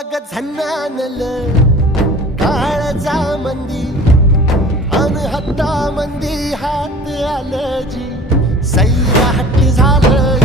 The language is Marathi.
अग झन्नानल काळजा मंदी अन हत्ता मंदी हात आलं जी सैराट झालं